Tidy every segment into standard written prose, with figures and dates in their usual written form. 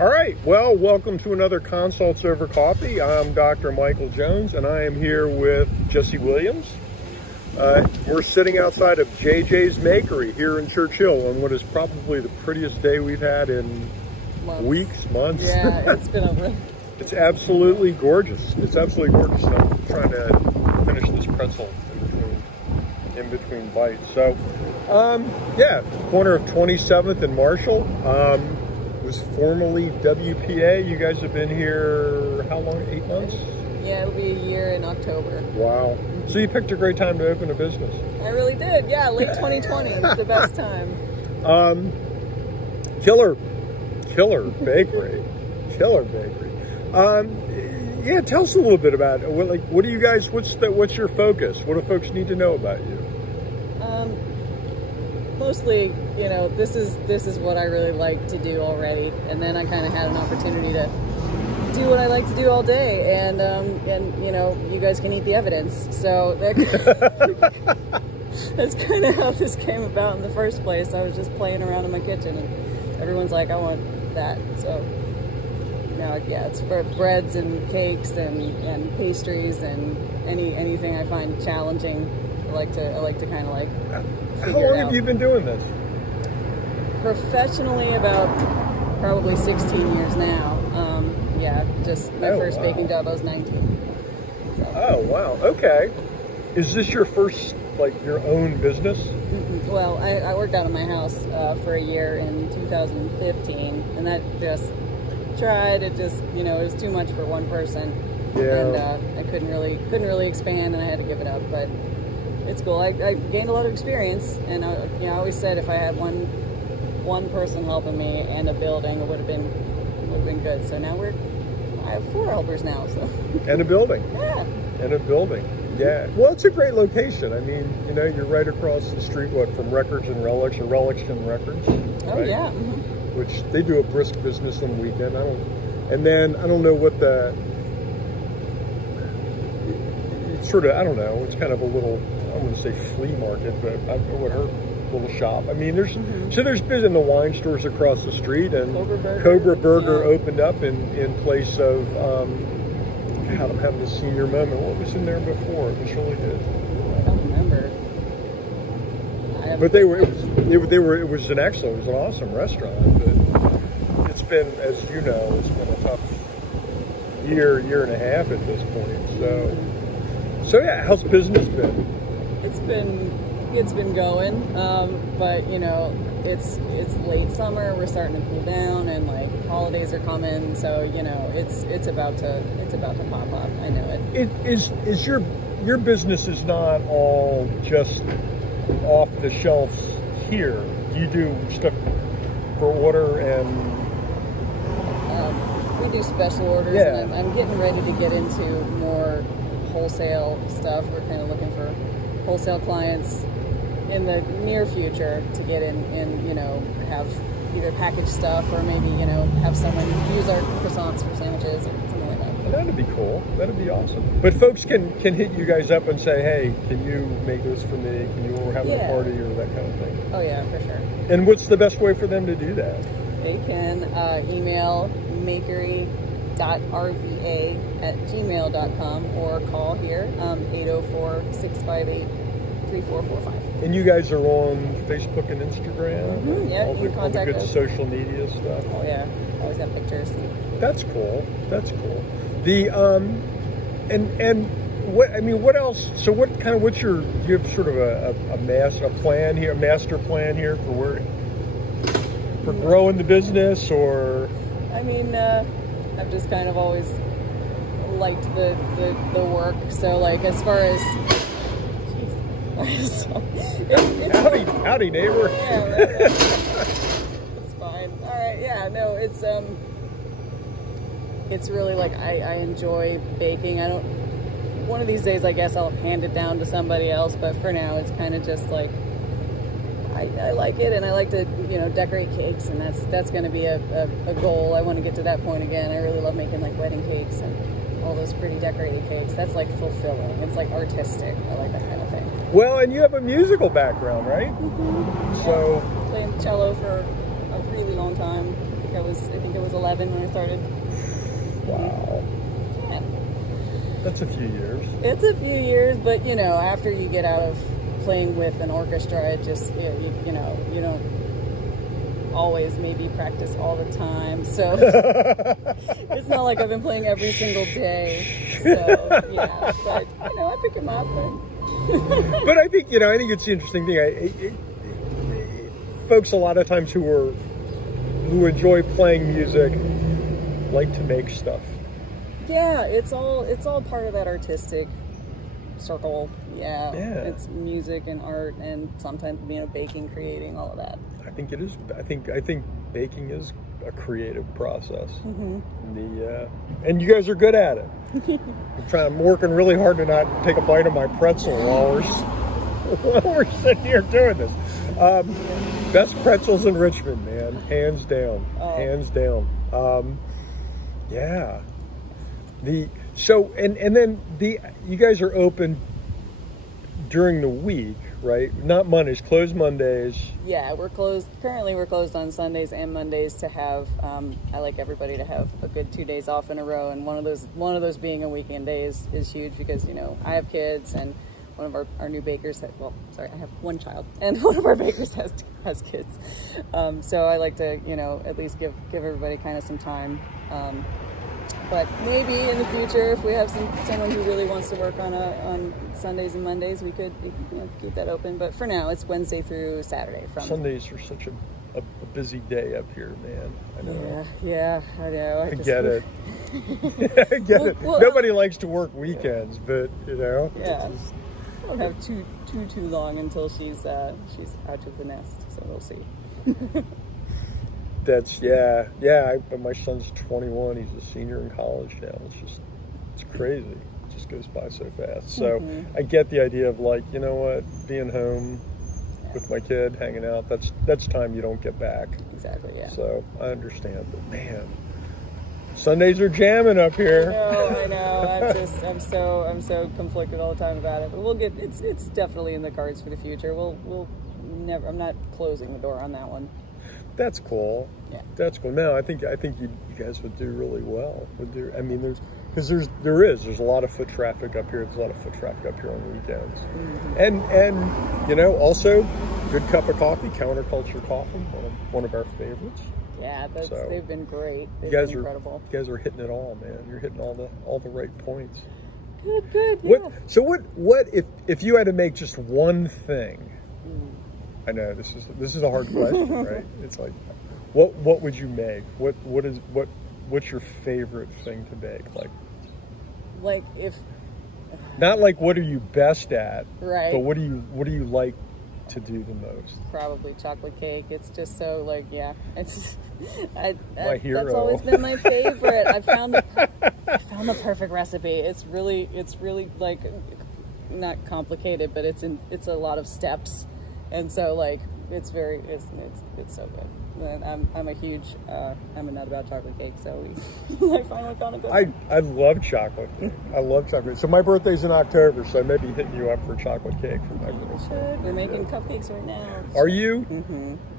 All right, well, welcome to another Consults Over Coffee. I'm Dr. Michael Jones, and I am here with Jessie Williams. We're sitting outside of JJ's Makery here in Churchill on what is probably the prettiest day we've had in months. Yeah, it's been a It's absolutely gorgeous. It's absolutely gorgeous. And I'm trying to finish this pretzel in between bites. So, yeah, corner of 27th and Marshall. Was formerly WPA. You guys have been here how long? 8 months? Yeah, it'll be a year in October. Wow. So you picked a great time to open a business. I really did. Yeah, late 2020 was the best time. Killer bakery. Killer bakery. Yeah, tell us a little bit about it. What do you guys, what's your focus? What do folks need to know about you? Mostly, you know, this is what I really like to do already, and then I kind of had an opportunity to do what I like to do all day, and you know, you guys can eat the evidence. So that's kind of how this came about in the first place. I was just playing around in my kitchen, and everyone's like, "I want that." So now, yeah, it's for breads and cakes and pastries and anything I find challenging. I like to kind of like. How long have you been doing this? Professionally, about probably 16 years now. Yeah, just my first baking job, I was 19. So. Oh, wow. Okay. Is this your first, like, your own business? Well, I worked out of my house for a year in 2015, and that just tried. It just, you know, it was too much for one person. Yeah. And I couldn't really expand, and I had to give it up. But it's cool. I gained a lot of experience, and you know, I always said if I had one person helping me and a building, it would have been good. So now I have 4 helpers now. So. And a building. Yeah. And a building. Yeah. Well, it's a great location. I mean, you know, you're right across the street, from Records and Relics, or Relics and Records. Oh, right? Yeah. Which they do a brisk business on the weekend. I don't know what it's sort of, I don't know. It's kind of a little, I wouldn't say flea market, but I don't know what her little shop. I mean, there's been in the wine stores across the street, and Cobra Burger opened up in place of. God, I'm having a senior moment. What was in there before? It was really good. I don't remember. But it was an awesome restaurant. But it's been, as you know, it's been a tough year and a half at this point. So yeah, how's business been? It's been going, but you know, it's late summer. We're starting to cool down, and like holidays are coming. So you know, it's about to pop up. I know it. Is your business is not all just off the shelves here. You do stuff for order and. We do special orders, yeah. And I'm getting ready to get into more wholesale stuff. We're kind of looking for wholesale clients in the near future to get in, you know, have either packaged stuff or maybe, you know, have someone use our croissants for sandwiches or something like that. Well, that'd be cool. That'd be awesome. But folks can hit you guys up and say, hey, can you make this for me? Can you have a party or that kind of thing? Oh yeah, for sure. And what's the best way for them to do that? They can email makery.rva@gmail.com or call here, 804-658-3445. And you guys are on Facebook and Instagram? Yeah, all you can contact the good us. Social media stuff? Oh yeah, always have pictures. That's cool. That's cool. The, and what, I mean, what else, so what's your, do you have sort of a master plan here for growing the business, or? I mean, I've just kind of always liked the work. So like as far as, howdy neighbor. Yeah, right. It's fine. All right. Yeah. No. It's really like I enjoy baking. One of these days, I guess I'll hand it down to somebody else. But for now, it's kind of just like. I like it, and I like to, you know, decorate cakes, and that's going to be a goal. I want to get to that point again. I really love making like wedding cakes and all those pretty decorated cakes. That's like fulfilling. It's like artistic. I like that kind of thing. Well, and you have a musical background, right? Mm-hmm. So playing cello for a really long time. think I was 11 when I started. Wow. Yeah. That's a few years. It's a few years, but you know, after you get out of playing with an orchestra, it just, you know, you don't always maybe practice all the time. So it's not like I've been playing every single day. So yeah, but you know, I pick them up. But I think, you know, I think it's the interesting thing. Folks a lot of times who enjoy playing music like to make stuff. Yeah, it's all part of that artistic circle. Yeah. It's music and art, and sometimes, you know, baking, creating, all of that. I think it is. I think baking is a creative process. And you guys are good at it. I'm working really hard to not take a bite of my pretzel while we're sitting here doing this. Best pretzels in Richmond, man, hands down, hands down. Yeah. And then you guys are open during the week, right? Not Mondays, closed Mondays. Yeah, we're closed. Currently, we're closed on Sundays and Mondays to have. I like everybody to have a good 2 days off in a row, and one of those being a weekend day is huge because, you know, I have kids, and one of our new bakers. I have one child, and one of our bakers has kids. So I like to, you know, at least give everybody kind of some time. But maybe in the future, if we have someone who really wants to work on Sundays and Mondays, we could, you know, keep that open. But for now, it's Wednesday through Saturday. Sundays are such a busy day up here, man. I know. Yeah, I know. I get it. I get it. Well, nobody likes to work weekends, but you know. Yeah. I don't have too long until she's out of the nest, so we'll see. That's but my son's 21. He's a senior in college now. It's crazy. It just goes by so fast. So I get the idea of, like, you know what, being home with my kid, hanging out. That's time you don't get back. Exactly. Yeah. So I understand, but man, Sundays are jamming up here. I know. I'm so conflicted all the time about it. But we'll get. It's definitely in the cards for the future. We'll never. I'm not closing the door on that one. That's cool. Yeah. That's cool. No, I think you guys would do really well. I mean, there's a lot of foot traffic up here. There's a lot of foot traffic up here on the weekends. And you know, also good cup of coffee, Counterculture Coffee, one of our favorites. Yeah, they've been great. They've been incredible. You guys are hitting it all, man. You're hitting all the right points. Good. Yeah. What if you had to make just one thing? I know this is a hard question, right? It's like, what would you make? What's your favorite thing to bake? Like if not like what are you best at, right? But what do you like to do the most? Probably chocolate cake. It's just so, like, yeah. It's my hero. That's always been my favorite. I found the perfect recipe. It's really like not complicated, but it's a lot of steps. And so, like, it's so good. And I'm a nut about chocolate cake, so I finally found a good one. I love chocolate cake. I love chocolate. So my birthday's in October, so I may be hitting you up for chocolate cake for my birthday. We're making cupcakes right now. Are you?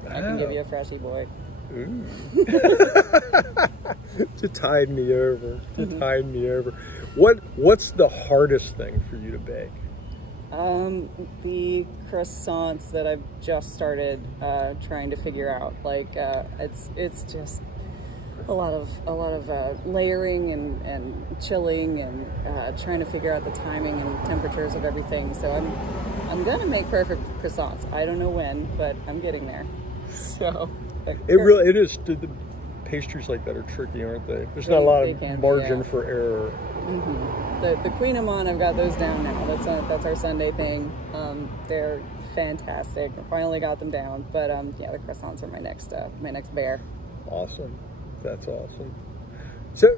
I can give you a freshie, boy. Ooh. To tide me over. What's the hardest thing for you to bake? The croissants that I've just started trying to figure out. Like, it's just a lot of layering and chilling and trying to figure out the timing and temperatures of everything. So I'm gonna make perfect croissants. I don't know when, but I'm getting there. So it is. The pastries like that are tricky, aren't they? There's not a lot of margin for error. The Queen Amman, I've got those down now. That's our Sunday thing. They're fantastic. I finally got them down. But yeah, the croissants are my next bear. Awesome, that's awesome. So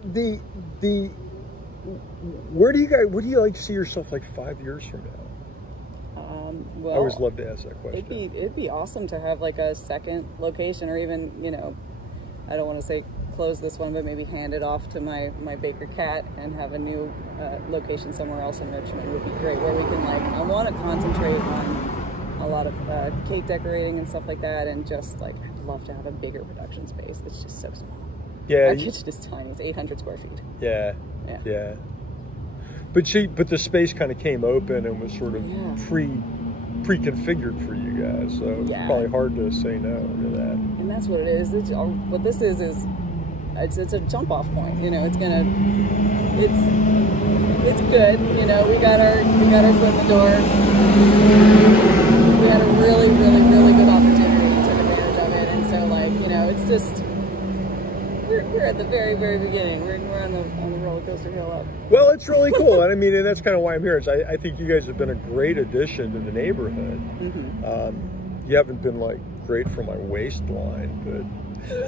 where do you like to see yourself like 5 years from now? Well, I always love to ask that question. It'd be awesome to have like a second location, or even, you know, I don't want to say close this one, but maybe hand it off to my baker cat and have a new location somewhere else in Richmond would be great, where we can, like, I want to concentrate on a lot of cake decorating and stuff like that, and just like love to have a bigger production space. It's just so small. Yeah. Our kitchen is tiny. It's 800 square feet. Yeah. Yeah. But the space kind of came open and was sort of pre-configured for you guys, so it's probably hard to say no to that. And that's what it is. What this is it's a jump off point. You know, it's good. You know, we got our foot in the door. We had a really, really, really good opportunity to take advantage of it, and so like, you know, it's just we're at the very, very beginning. We're on the roller coaster hill up. Well, it's really cool, and I mean, and that's kind of why I'm here. I think you guys have been a great addition to the neighborhood. You haven't been like great for my waistline, but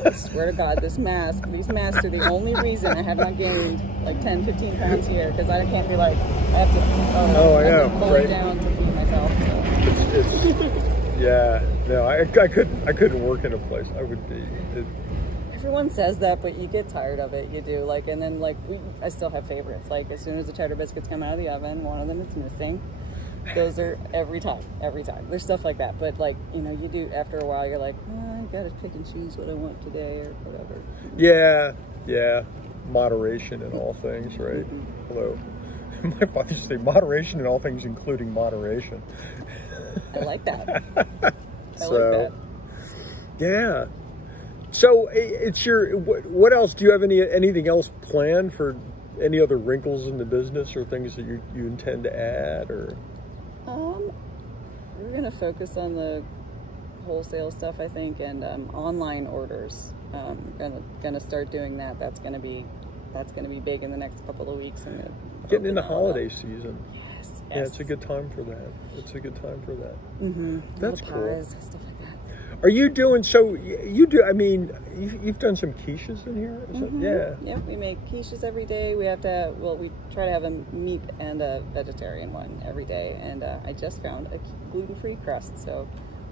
I swear to God, these masks are the only reason I have not gained like 10, 15 pounds here, because I can't be like, I have to pull it down to feed myself. So. Yeah, no, I couldn't work in a place. I would be. Everyone says that, but you get tired of it. You do, like, and then like I still have favorites. Like as soon as the cheddar biscuits come out of the oven, one of them is missing. Those are every time. There's stuff like that, but like, you know, you do after a while. You're like, I gotta pick and choose what I want today or whatever. Yeah. Moderation in all things, right? Although my father used to say moderation in all things, including moderation. I like that. Yeah. So it's your, what else, do you have anything else planned for any other wrinkles in the business or things that you intend to add, or? We're gonna focus on the wholesale stuff, I think, and online orders. Gonna start doing that. That's gonna be big in the next couple of weeks. And getting into holiday season. Yes. Yeah, it's a good time for that. That's cool. Pies, stuff like that. Are you doing, so you do, I mean, you've done some quiches in here? Yeah. Yep, we make quiches every day. We have to, we try to have a meat and a vegetarian one every day. And I just found a gluten-free crust, so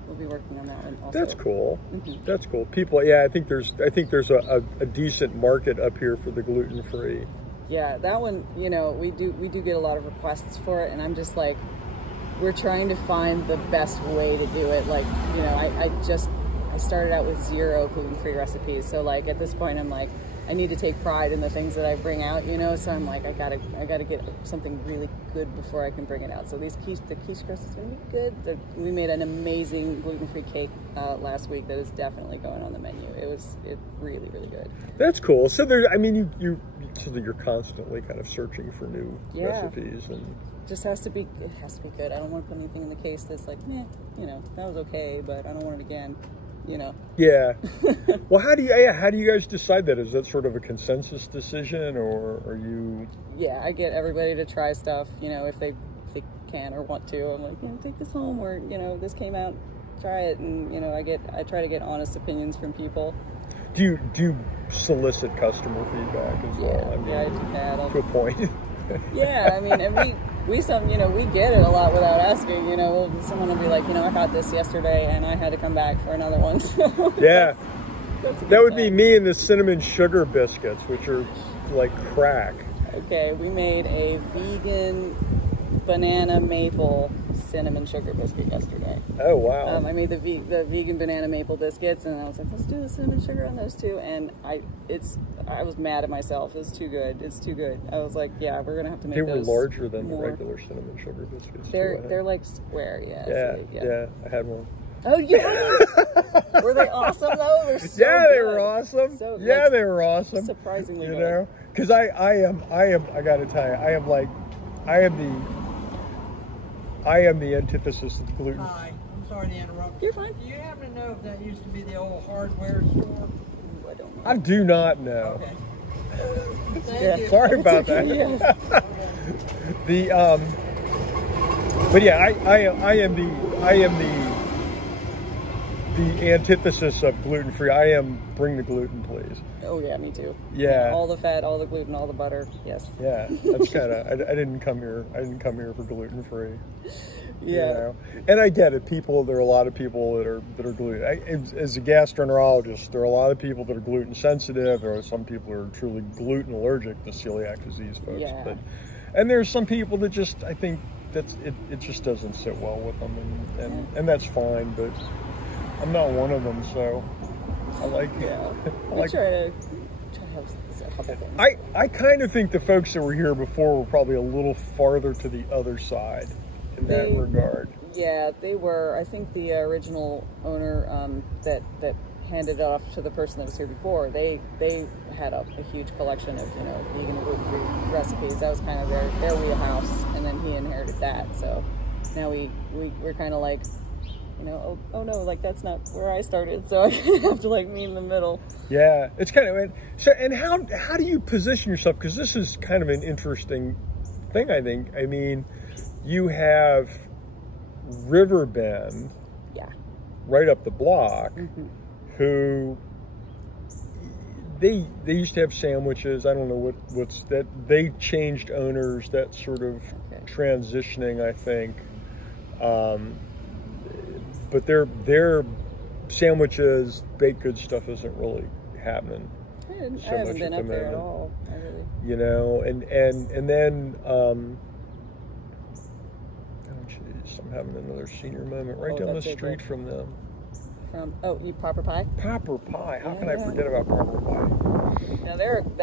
we'll be working on that one also. That's cool. That's cool. People, I think there's a decent market up here for the gluten-free. Yeah, that one, you know, we do get a lot of requests for it, and I'm just like, we're trying to find the best way to do it. Like, you know, I started out with 0 gluten-free recipes. So like at this point I'm like, I need to take pride in the things that I bring out, you know? So I'm like, I gotta get something really good before I can bring it out. So the quiche crust is gonna be good. We made an amazing gluten-free cake last week that is definitely going on the menu. It's really, really good. That's cool. So there's, I mean, so that you're constantly kind of searching for new recipes, and just has to be good. I don't want to put anything in the case that's like, meh, you know, that was okay, but I don't want it again, you know. Yeah. Well, how do you guys decide that? Is that sort of a consensus decision, or are you? Yeah, I get everybody to try stuff, you know, if they can or want to. I'm like, you know, take this home, or, you know, this came out, try it. And, you know, I try to get honest opinions from people. Do you solicit customer feedback as well? I mean, I do that. To a point. Yeah, I mean, and we get it a lot without asking. You know, someone will be like, you know, I got this yesterday and I had to come back for another one. So yeah, that would be time. me and the cinnamon sugar biscuits, which are like crack. Okay, we made a vegan banana maple cinnamon sugar biscuit yesterday. Oh wow! I made the vegan banana maple biscuits, and I was like, let's do the cinnamon sugar on those too. And I was mad at myself. It's too good. It's too good. I was like, yeah, we're gonna have to make those. They were larger than the regular cinnamon sugar biscuits. They're like square, yeah. Yeah, I had one. Oh yeah. Were they awesome though? They're so yeah, they good. were awesome. So, yeah, they were awesome. Surprisingly you good. know, because I gotta tell you, I am the antithesis of gluten. Hi, I'm sorry to interrupt. You're fine. Do you happen to know if that used to be the old hardware store? Ooh, I don't know. I do not know. Okay. Yeah. Sorry about that. Yeah. But yeah, I am the antithesis of gluten-free. I am bring the gluten, please. Oh yeah, me too. Yeah. All the fat, all the gluten, all the butter. Yes. Yeah, that's kind of. I didn't come here for gluten-free. Yeah. You know? And I get it. There are a lot of people that are gluten. As a gastroenterologist, there are a lot of people that are gluten sensitive. There are some people who are truly gluten allergic to celiac disease folks. Yeah. And there's some people that just, I think it just doesn't sit well with them, and that's fine. But I'm not one of them, so I like Yeah. I like. Try to have a couple things. I kind of think the folks that were here before were probably a little farther to the other side in that regard. Yeah, they were. I think the original owner that handed it off to the person that was here before, they had a huge collection of, you know, vegan and gluten-free recipes. That was kind of their wheelhouse, and then he inherited that. So now we're kind of like, you know, oh no, like that's not where I started, so I have to like meet in the middle. Yeah, it's kind of so. And how do you position yourself? Because this is kind of an interesting thing, I think. I mean, you have Riverbend, Yeah. right up the block, who they used to have sandwiches. I don't know what's that. They changed owners. That sort of transitioning, I think. But their sandwiches, baked good stuff isn't really happening. I haven't been up there at all. I really. You know, and then oh jeez, I'm having another senior moment right down the street from them. You Popper Pie? Popper Pie. How can I forget about Popper Pie? Now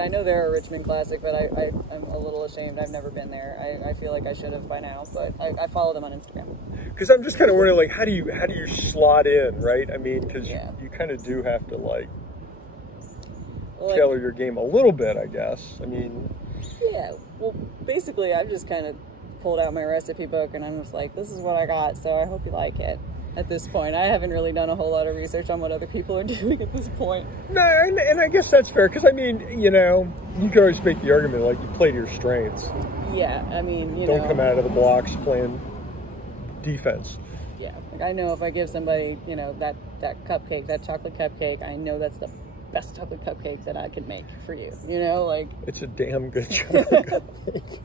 I know they're a Richmond classic, but I'm a little ashamed. I've never been there. I feel like I should have by now, but I follow them on Instagram. Because I'm just kind of wondering, like, how do you slot in, right? I mean, because you kind of do have to like tailor your game a little bit, I guess. I mean, yeah. Well, basically, I've just kind of pulled out my recipe book, and I'm just like, this is what I got, so I hope you like it. At this point, I haven't really done a whole lot of research on what other people are doing at this point. No, and I guess that's fair, because I mean, you know, you can always make the argument like you play to your strengths. Yeah, I mean, you don't come out of the blocks playing defense. Yeah, like I know if I give somebody, you know, that cupcake, that chocolate cupcake, I know that's the best chocolate cupcake that I could make for you. You know, like it's a damn good chocolate cupcake.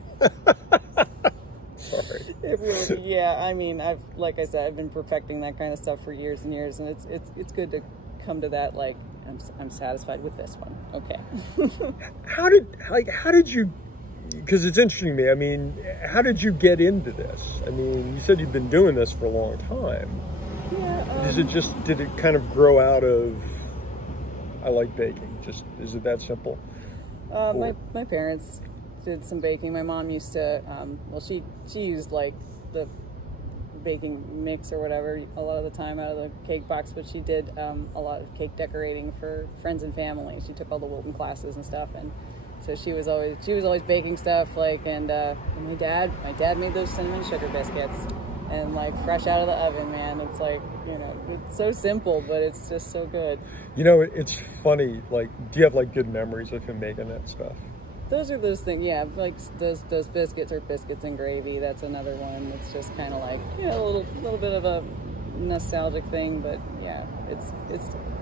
Sorry. It really, yeah. I mean, like I said, I've been perfecting that kind of stuff for years and years, and it's good to come to that. Like, I'm satisfied with this one. Okay. How did you? Because it's interesting to me. I mean, how did you get into this? I mean, you said you've been doing this for a long time. Yeah. Did it kind of grow out of? I like baking. Is it that simple? My parents did some baking. My mom used to, well, she used like the baking mix or whatever a lot of the time out of the cake box, but she did a lot of cake decorating for friends and family. She took all the Wilton classes and stuff, and so she was always baking stuff. Like, and my dad made those cinnamon sugar biscuits, and like fresh out of the oven, man. It's like, you know, it's so simple, but it's just so good. You know, it's funny. Like, do you have like good memories of him making that stuff? Those are those things, yeah, like those biscuits or biscuits and gravy. That's another one. It's just kind of like, you know, a little bit of a nostalgic thing, but yeah, it's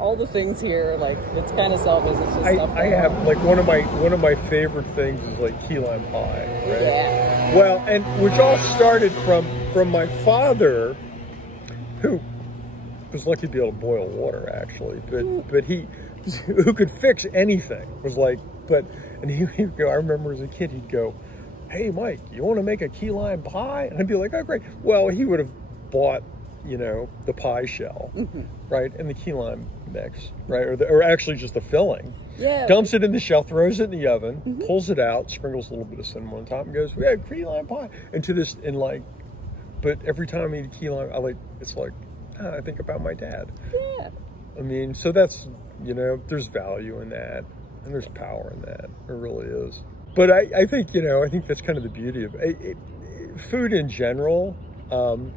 all the things here. Like, it's kind of selfish. It's just stuff. I have like one of my favorite things is like key lime pie. Right? Yeah. Well, and which all started from my father, who was lucky to be able to boil water actually, but he who could fix anything was like, and he would go, I remember as a kid, he'd go, hey, Mike, you want to make a key lime pie? And I'd be like, oh, great. Well, he would have bought, you know, the pie shell, right? And the key lime mix, right? Or actually just the filling. Yeah. Dumps it in the shell, throws it in the oven, pulls it out, sprinkles a little bit of cinnamon on top, and goes, we had key lime pie. But every time I eat a key lime, I think about my dad. Yeah. I mean, so that's, you know, there's value in that. And there's power in that. There really is. But I think, you know, I think that's kind of the beauty of food in general. And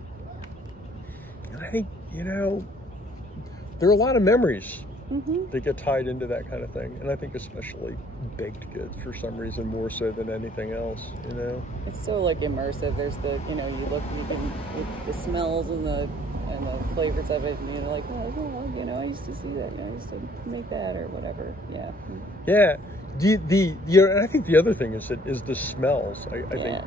I think, you know, there are a lot of memories that get tied into that kind of thing. And I think especially baked goods for some reason more so than anything else, you know. It's so like immersive. There's the, you know, the smells and the flavors of it, and you're like, oh, well, you know, I used to see that, I used to make that or whatever. Yeah. Yeah. And I think the other thing is the smells. I think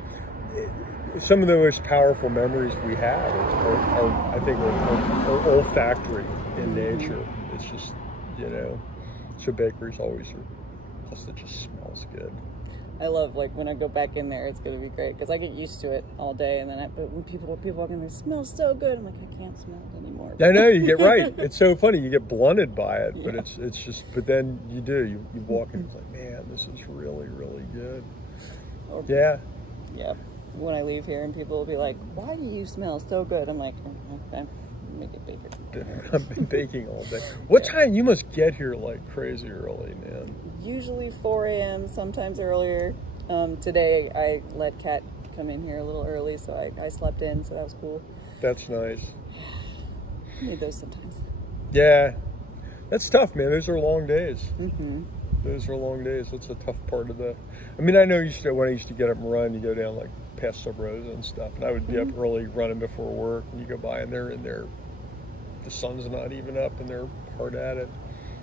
some of the most powerful memories we have are olfactory in nature. It's just, you know, so bakeries always are Plus, it just smells good. I love, like, when I go back in there, it's going to be great, because I get used to it all day, and then but when people walk in there, it smells so good. I'm like, I can't smell it anymore. I know, you get right. It's so funny. You get blunted by it, but it's just, but then you do. You walk in, it's like, man, this is really, really good. Or, yeah. Yeah. When I leave here and people will be like, why do you smell so good? I'm like, okay, make it bacon. I've been baking all day. What time? You must get here like crazy early, man. Usually 4 a.m., sometimes earlier. Today I let Kat come in here a little early, so I slept in, so that was cool. That's nice. Need those sometimes. Yeah. That's tough, man. Those are long days. Mm-hmm. Those are long days. That's a tough part of the... I mean, I know when I used to get up and run, you go down like past Sub Rosa and stuff, and I would be up early running before work, and you go by and the sun's not even up and they're hard at it.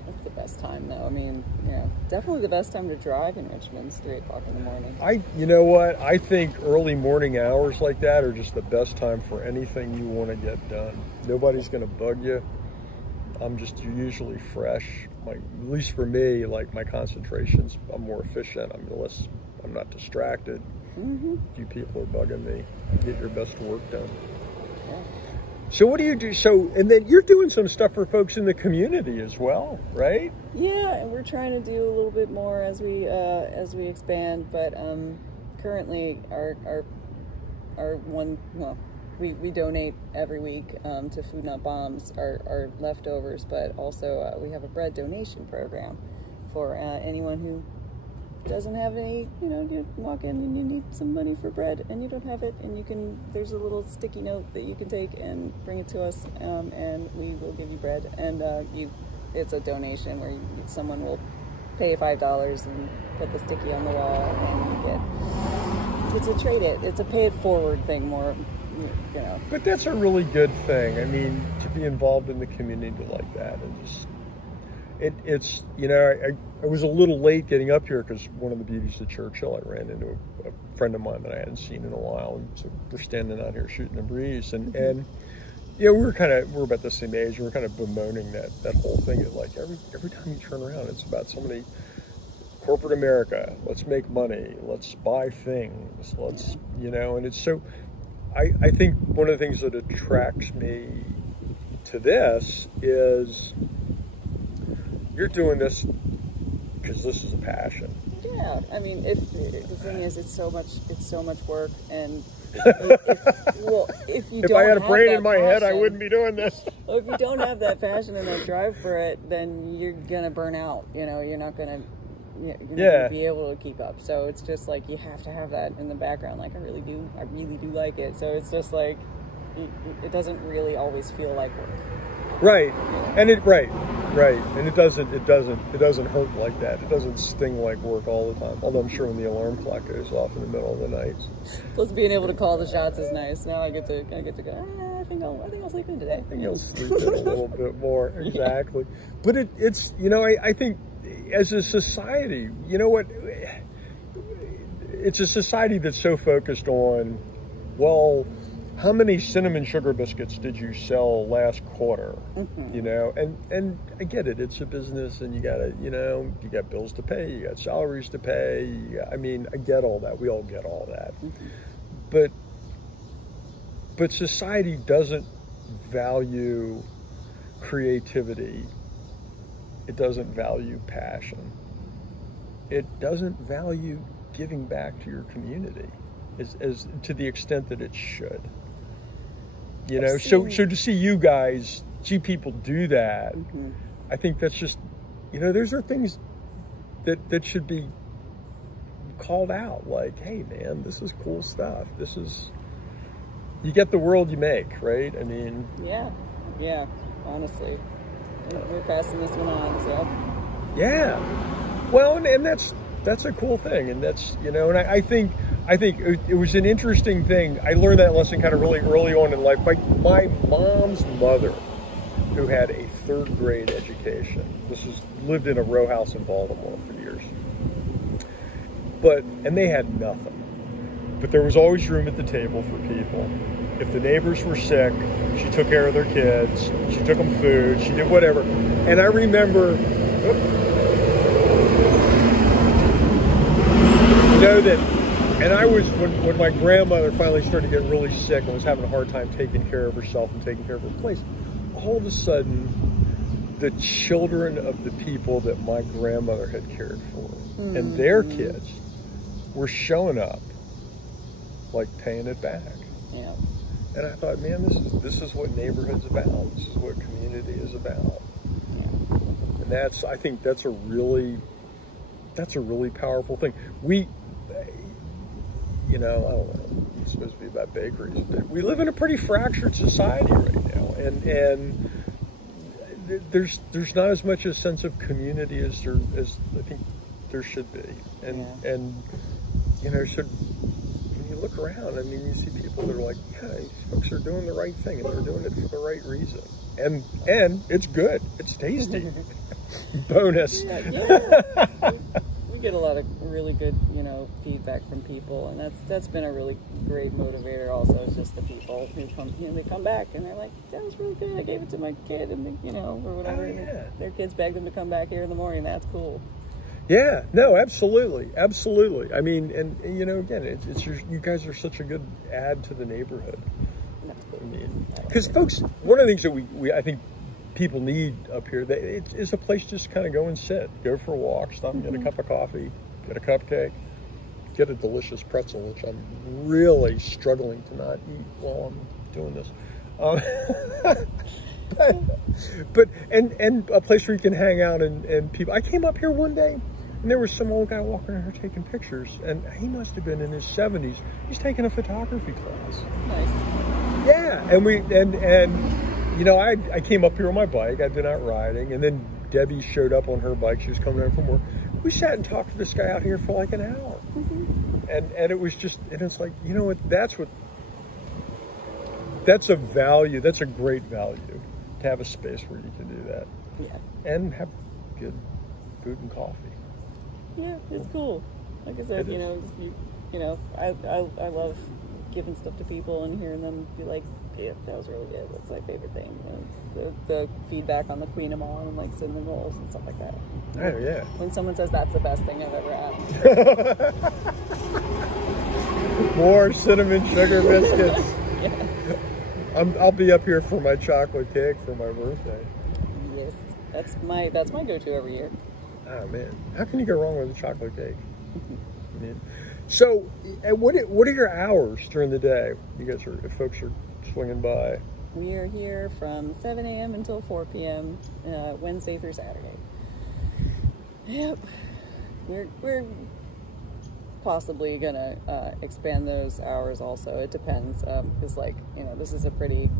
That's the best time, though. I mean, yeah, definitely the best time to drive in Richmond is 3 o'clock in the morning. You know what? I think early morning hours like that are just the best time for anything you want to get done. Nobody's going to bug you. You're usually fresh. At least for me, like my concentrations, I'm more efficient. I'm not distracted. Few people are bugging me. You get your best work done. Yeah. So what do you do? So, and then you're doing some stuff for folks in the community as well, right? Yeah, and we're trying to do a little bit more as we expand. But currently, we donate every week to Food Not Bombs, our leftovers. But also we have a bread donation program for anyone who doesn't have any, you walk in and you need some money for bread and you don't have it, and there's a little sticky note that you can take and bring it to us, and we will give you bread, and it's a donation where someone will pay $5 and put the sticky on the wall, and it's a pay it forward thing more, But that's a really good thing. I mean, to be involved in the community like that, and just I was a little late getting up here because one of the beauties of Churchill, I ran into a friend of mine that I hadn't seen in a while, and so we're standing out here shooting a breeze, and we're about the same age, and we're kind of bemoaning that whole thing. Like every time you turn around, it's about somebody, corporate America, let's make money, let's buy things, and it's so. I think one of the things that attracts me to this is you're doing this because this is a passion. Yeah, I mean, the thing is, it's so much work, and if I had a brain in my head, I wouldn't be doing this. Well, if you don't have that passion and that drive for it, then you're gonna burn out. You're not gonna be able to keep up. So it's just like you have to have that in the background. Like I really do like it. So it's just like it doesn't really always feel like work. Right, and right, and it doesn't hurt like that. It doesn't sting like work all the time. Although I'm sure when the alarm clock goes off in the middle of the night. Plus, being able to call the shots is nice. Now I get to go. I think I'll sleep in today. I think I'll sleep in a little bit more. Exactly, but it's I think as a society, it's a society that's so focused on, well, how many cinnamon sugar biscuits did you sell last quarter? And I get it. It's a business, and you gotta, you got bills to pay, you got salaries to pay. I mean, I get all that. We all get all that. But society doesn't value creativity. It doesn't value passion. It doesn't value giving back to your community as to the extent that it should. So to see people do that, I think that's just, those are things that should be called out. Like, hey man, this is cool stuff. You get the world you make, right? I mean, yeah, honestly, we're passing this one on, so. Yeah, well, and that's a cool thing, and that's, and I think it was an interesting thing. I learned that lesson kind of really early on in life. My mom's mother, who had a 3rd grade education, lived in a row house in Baltimore for years, and they had nothing. But there was always room at the table for people. If the neighbors were sick, she took care of their kids. She took them food. She did whatever. And I remember, know that, and I was, when my grandmother finally started getting really sick and was having a hard time taking care of herself and taking care of her place, all of a sudden, the children of the people that my grandmother had cared for and their kids were showing up, like paying it back. Yeah. And I thought, man, this is what neighborhood's about. This is what community is about. Yeah. And I think that's a really powerful thing. We, you know, I don't know, it's supposed to be about bakeries, but we live in a pretty fractured society right now, and there's not as much a sense of community as I think there should be. And you know, when you look around, I mean, you see people that are like, yeah, these folks are doing the right thing and they're doing it for the right reason. And it's good. It's tasty. Bonus. Yeah. We get a lot of really good, you know, feedback from people, and that's been a really great motivator. Also, is just the people who come, you know, they come back and they're like, "That was really good. I gave it to my kid, and they, you know, or whatever." Oh, yeah. Their kids begged them to come back here in the morning. That's cool. Yeah. No. Absolutely. Absolutely. I mean, and you know, again, it's you guys are such a good add to the neighborhood. That's cool. I mean, because folks, one of the things that we I think people need up here, it is a place just to kind of go and sit, go for a walk, stop and get a cup of coffee, get a cupcake, get a delicious pretzel, which I'm really struggling to not eat while I'm doing this. But a place where you can hang out and people. I came up here one day and there was some old guy walking around here taking pictures, and he must have been in his 70s. He's taking a photography class. Nice. Yeah, and you know, I came up here on my bike. I'd been out riding, and then Debbie showed up on her bike. She was coming home from work. We sat and talked to this guy out here for like an hour. And it was just, and it's like, you know what, that's a value, that's a great value, to have a space where you can do that. Yeah. And have good food and coffee. Yeah, it's cool. Like I said, you know, I love giving stuff to people and hearing them be like, yeah, that was really good. That's my favorite thing. You know, the feedback on the Queen of Mom and like cinnamon rolls and stuff like that. Oh yeah. When someone says that's the best thing I've ever had. More cinnamon sugar biscuits. Yes. I'll be up here for my chocolate cake for my birthday. Yes, that's my go-to every year. Oh man, how can you go wrong with a chocolate cake? Yeah. So, what are your hours during the day? You guys if folks are swinging by. We are here from 7 a.m. until 4 p.m. Wednesday through Saturday. Yep, we're possibly gonna expand those hours. Also, it depends, because like, you know, this is a pretty.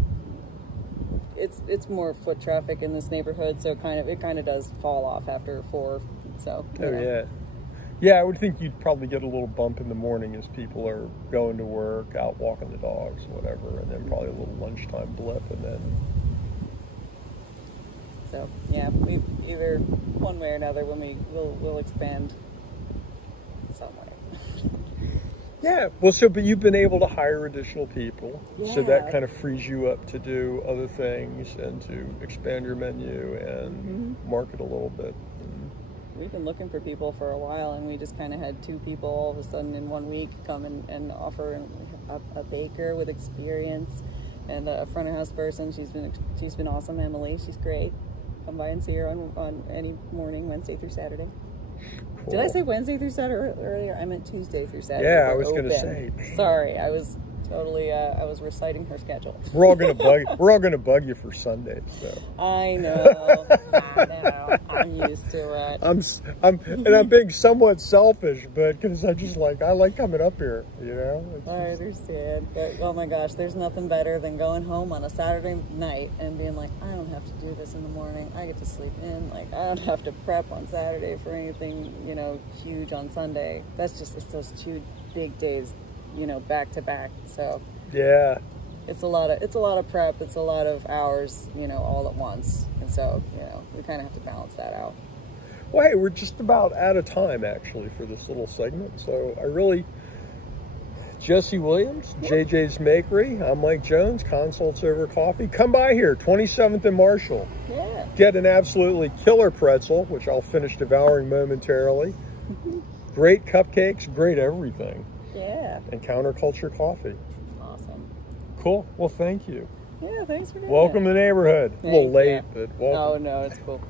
It's more foot traffic in this neighborhood, so it kind of does fall off after 4. So. Yeah. Yeah, I would think you'd probably get a little bump in the morning as people are going to work, out walking the dogs, whatever, and then probably a little lunchtime blip, and then. So yeah, we either one way or another we'll expand somewhere. Yeah, well, but you've been able to hire additional people, so that kind of frees you up to do other things and to expand your menu and market a little bit. We've been looking for people for a while, and we just kind of had 2 people all of a sudden in 1 week come and offer a baker with experience and a front of house person. She's been awesome, Emily. She's great. Come by and see her on any morning, Wednesday through Saturday. Cool. Did I say Wednesday through Saturday earlier? I meant Tuesday through Saturday. Yeah, I was going to say. Man. Sorry, I was totally. I was reciting her schedule. We're all going to bug you for Sundays, though. I know. I know. I'm used to it. I'm being somewhat selfish, but because I like coming up here, you know. I understand, but oh my gosh, there's nothing better than going home on a Saturday night and being like, I don't have to do this in the morning. I get to sleep in. Like, I don't have to prep on Saturday for anything, you know, huge on Sunday. It's those 2 big days, you know, back to back. So yeah, it's a lot of prep. It's a lot of hours, you know, all at once. And so, you know, we kind of have to balance that out. Well, hey, we're just about out of time actually for this little segment. So Jessie Williams, JJ's Makery. I'm Mike Jones, Consults Over Coffee. Come by here, 27th and Marshall. Yeah. Get an absolutely killer pretzel, which I'll finish devouring momentarily. great cupcakes, great everything. Yeah. And counterculture coffee. Awesome. Cool. Well, thank you. Yeah, thanks for doing Welcome it. to the neighborhood. A little Thanks, late, yeah. but welcome. No, it's cool.